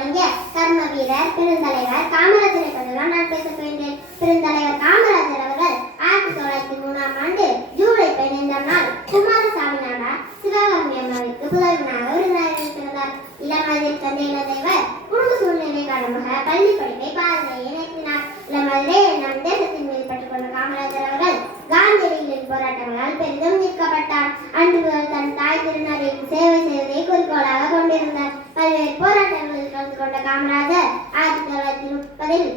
வழங்கிய கர்ம வீரர் பெருந்தலைவர் காமராஜரை பற்றிதான் நான் பேச போகின்றேன். பெருந்தலைவர் காமராஜர் அவர்கள் ஆயிரத்தி தொள்ளாயிரத்தி மூணாம் ஆண்டு ஜூலை பதினைந்தாம் நாள் குமாரசாமி நாடார் சிவகாமி அம்மாவிற்கு புதல்வனாக விருந்தாளி இருக்கிறார். இளம் வயதில் தந்தை இளந்தேவர் குடும்ப சூழ்நிலை காரணமாக பள்ளி படிப்பை பாதையை இணைத்தினார். இளம் வயதிலே நம் தேசத்தின் மீது பற்றுக்கொண்ட காமராஜர் அவர்கள் காந்தியடிகளின் போராட்டங்களால் பெரிதும் ஈர்க்கப்பட்டார் அன்று முதல் தன் தாய் திருநாட்டிற்கு சேவை செய்வதை குறிக்கோளாக கொண்டிருந்தார். பல்வேறு கலந்து கொண்ட காமராஜர் ஆயிரத்தி தொள்ளாயிரத்தி முப்பதில்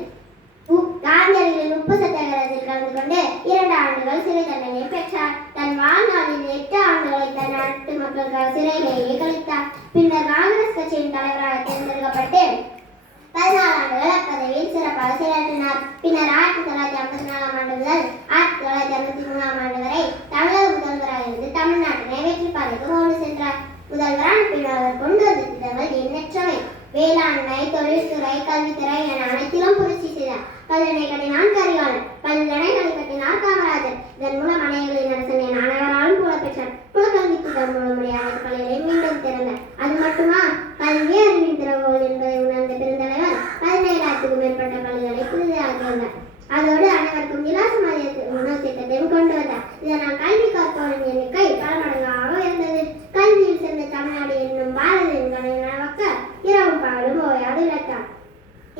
காந்தியடிகளின் உப்பு சத்தியாகிரகத்தில் கலந்து கொண்டு இரண்டு ஆண்டுகள் சிறை தண்டனை பெற்றார் தன் வாழ்நாளில் எட்டு ஆண்டுகளை தன் நாட்டு மக்களுக்காக சிறையிலேயே கழித்தார் பின்னர் காங்கிரஸ் கட்சியின் தலைவராக தேர்ந்தெடுக்கப்பட்டு பதினாலு ஆண்டுகள் அப்பதவியில் சிறப்பாக செயலாற்றினார் பின்னர் ஆயிரத்தி தொள்ளாயிரத்தி ஐம்பத்தி நாலாம் ஆண்டு முதல் ஆயிரத்தி தொள்ளாயிரத்தி அறுபத்தி மூணாம் ஆண்டு வரை தமிழக முதல்வராக இருந்து தமிழ்நாட்டினை வெற்றி பாதைக்கு கொண்டு சென்றார். முதல்வரான பின்னர் அவர் கொண்டு வேளாண்மை தொழில்துறை கல்வித்துறை என அனைத்திலும் புரட்சி செய்தார். கல்லணை கட்டினான் கரிகாலன்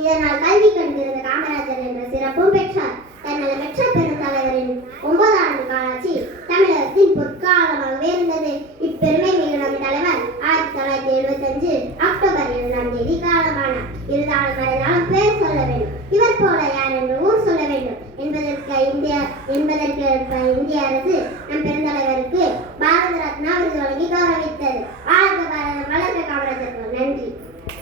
இதனால் கல்வி கண்டிருந்த காமராஜர் என்ற சிறப்பும் பெற்றார். தன்னல பெற்ற பெருந்தலைவரின் ஒன்பது ஆண்டு காலாட்சி தமிழகத்தின் பொற்காலமாகவே இருந்தது. இப்பெருமை நிகழும் தலைவர் ஆயிரத்தி தொள்ளாயிரத்தி எழுபத்தி அஞ்சு அக்டோபர் இரண்டாம் தேதி காலமானார். இருந்தாலும் மறைந்தாலும் பேர் சொல்ல வேண்டும். இவர் போல யார் என்று ஊர் சொல்ல வேண்டும். என்பதற்கு இந்தியா என்பதற்கு இந்திய அரசு நம் பெருந்தலைவருக்கு பாரத ரத்னா விருது வழங்கி